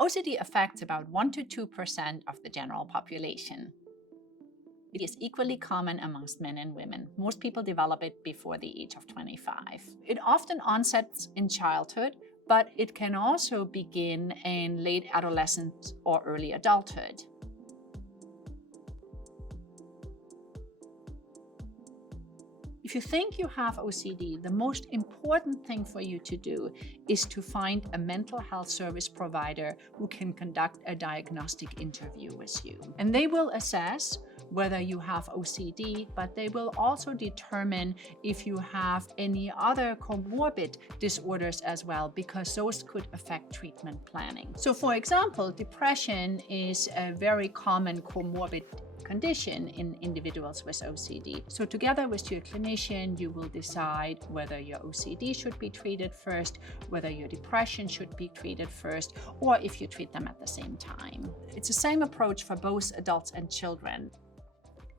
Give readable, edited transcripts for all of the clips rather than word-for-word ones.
OCD affects about 1 to 2% of the general population. It is equally common amongst men and women. Most people develop it before the age of 25. It often onsets in childhood, but it can also begin in late adolescence or early adulthood. If you think you have OCD, the most important thing for you to do is to find a mental health service provider who can conduct a diagnostic interview with you. And they will assess whether you have OCD, but they will also determine if you have any other comorbid disorders as well, because those could affect treatment planning. So for example, depression is a very common comorbid condition in individuals with OCD. So together with your clinician, you will decide whether your OCD should be treated first, whether your depression should be treated first, or if you treat them at the same time. It's the same approach for both adults and children.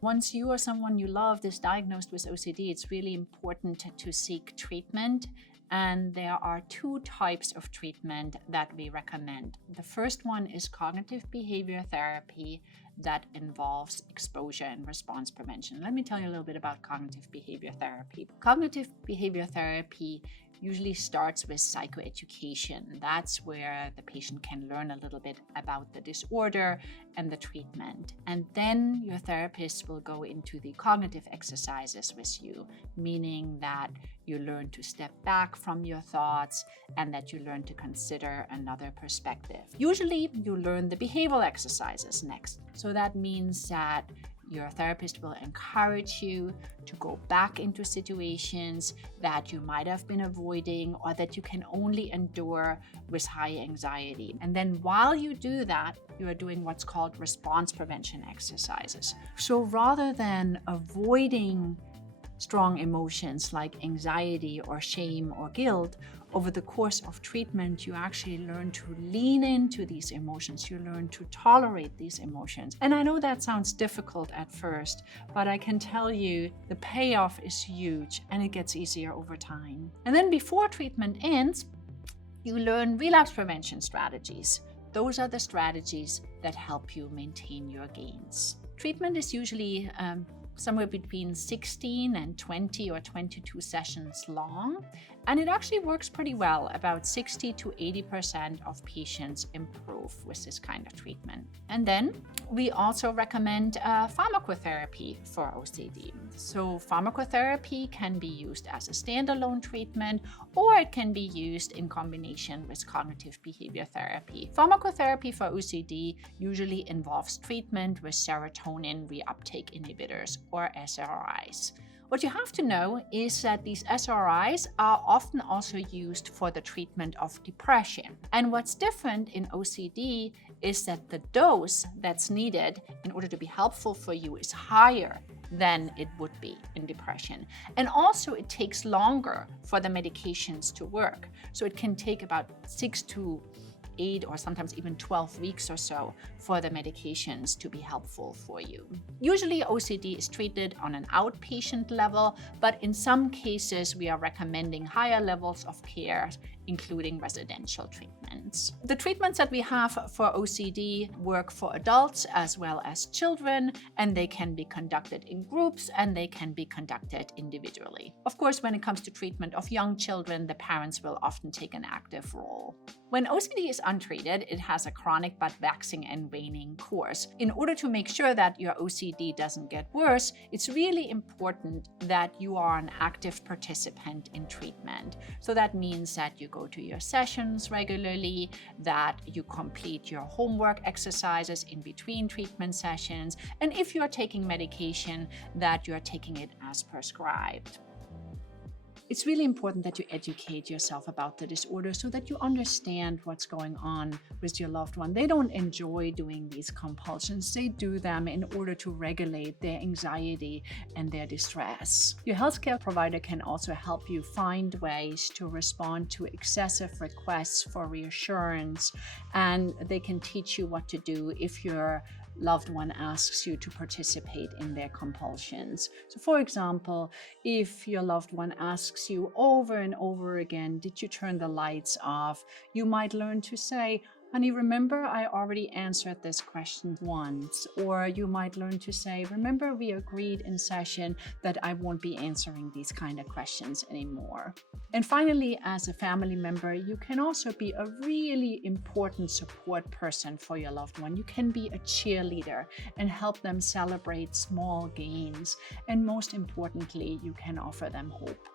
Once you or someone you love is diagnosed with OCD, it's really important to seek treatment. And there are two types of treatment that we recommend. The first one is cognitive behavior therapy that involves exposure and response prevention. Let me tell you a little bit about cognitive behavior therapy. Cognitive behavior therapy usually starts with psychoeducation. That's where the patient can learn a little bit about the disorder and the treatment. And then your therapist will go into the cognitive exercises with you, meaning that you learn to step back from your thoughts and that you learn to consider another perspective. Usually you learn the behavioral exercises next. So that means that your therapist will encourage you to go back into situations that you might have been avoiding or that you can only endure with high anxiety. And then while you do that, you are doing what's called response prevention exercises. So rather than avoiding strong emotions like anxiety or shame or guilt, over the course of treatment, you actually learn to lean into these emotions. You learn to tolerate these emotions. And I know that sounds difficult at first, but I can tell you the payoff is huge and it gets easier over time. And then before treatment ends, you learn relapse prevention strategies. Those are the strategies that help you maintain your gains. Treatment is usually somewhere between 16 and 20 or 22 sessions long. And it actually works pretty well. About 60 to 80% of patients improve with this kind of treatment. And then we also recommend pharmacotherapy for OCD. So pharmacotherapy can be used as a standalone treatment, or it can be used in combination with cognitive behavior therapy. Pharmacotherapy for OCD usually involves treatment with serotonin reuptake inhibitors, or SRIs. What you have to know is that these SRIs are often also used for the treatment of depression. And what's different in OCD is that the dose that's needed in order to be helpful for you is higher than it would be in depression. And also it takes longer for the medications to work. So it can take about 6 to 8 or sometimes even 12 weeks or so for the medications to be helpful for you. Usually OCD is treated on an outpatient level, but in some cases we are recommending higher levels of care, including residential treatments. The treatments that we have for OCD work for adults as well as children, and they can be conducted in groups and they can be conducted individually. Of course, when it comes to treatment of young children, the parents will often take an active role. When OCD is untreated, it has a chronic but waxing and waning course. In order to make sure that your OCD doesn't get worse, it's really important that you are an active participant in treatment. So that means that you go to your sessions regularly, that you complete your homework exercises in between treatment sessions, and if you're taking medication, that you're taking it as prescribed. It's really important that you educate yourself about the disorder so that you understand what's going on with your loved one. They don't enjoy doing these compulsions. They do them in order to regulate their anxiety and their distress. Your healthcare provider can also help you find ways to respond to excessive requests for reassurance, and they can teach you what to do if your loved one asks you to participate in their compulsions. So for example, if your loved one asks you over and over again, did you turn the lights off? You might learn to say, Honey, remember I already answered this question once. Or you might learn to say, remember we agreed in session that I won't be answering these kind of questions anymore. And finally, as a family member, you can also be a really important support person for your loved one. You can be a cheerleader and help them celebrate small gains. And most importantly, you can offer them hope.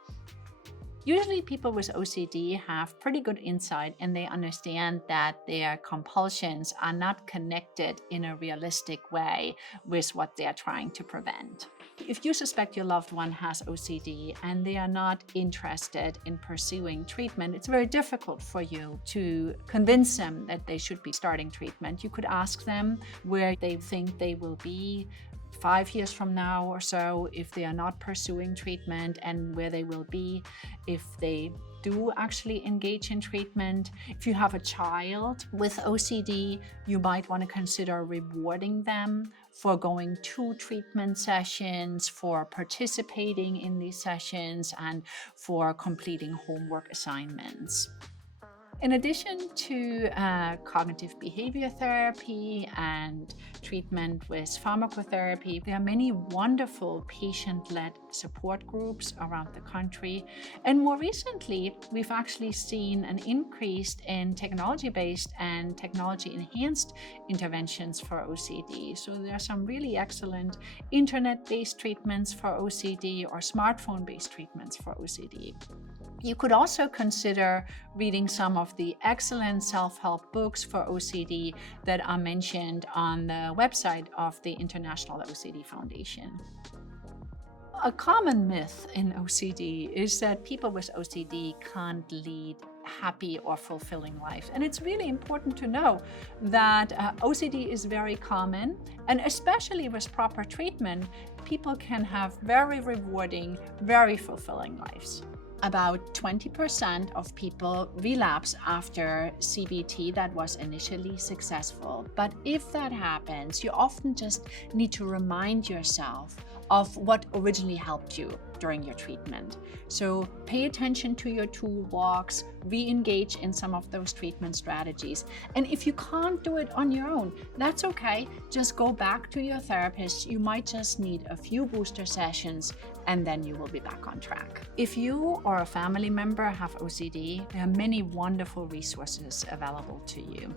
Usually people with OCD have pretty good insight and they understand that their compulsions are not connected in a realistic way with what they are trying to prevent. If you suspect your loved one has OCD and they are not interested in pursuing treatment, it's very difficult for you to convince them that they should be starting treatment. You could ask them where they think they will be 5 years from now or so if they are not pursuing treatment, and where they will be if they do actually engage in treatment. If you have a child with OCD, you might want to consider rewarding them for going to treatment sessions, for participating in these sessions, and for completing homework assignments. In addition to cognitive behavior therapy and treatment with pharmacotherapy, there are many wonderful patient-led support groups around the country. And more recently, we've actually seen an increase in technology-based and technology-enhanced interventions for OCD. So there are some really excellent internet-based treatments for OCD or smartphone-based treatments for OCD. You could also consider reading some of the excellent self-help books for OCD that are mentioned on the website of the International OCD Foundation. A common myth in OCD is that people with OCD can't lead happy or fulfilling lives. And it's really important to know that OCD is very common, and especially with proper treatment, people can have very rewarding, very fulfilling lives. About 20% of people relapse after CBT that was initially successful. But if that happens, you often just need to remind yourself of what originally helped you during your treatment. So pay attention to your toolbox, re-engage in some of those treatment strategies. And if you can't do it on your own, that's okay. Just go back to your therapist. You might just need a few booster sessions and then you will be back on track. If you or a family member have OCD, there are many wonderful resources available to you.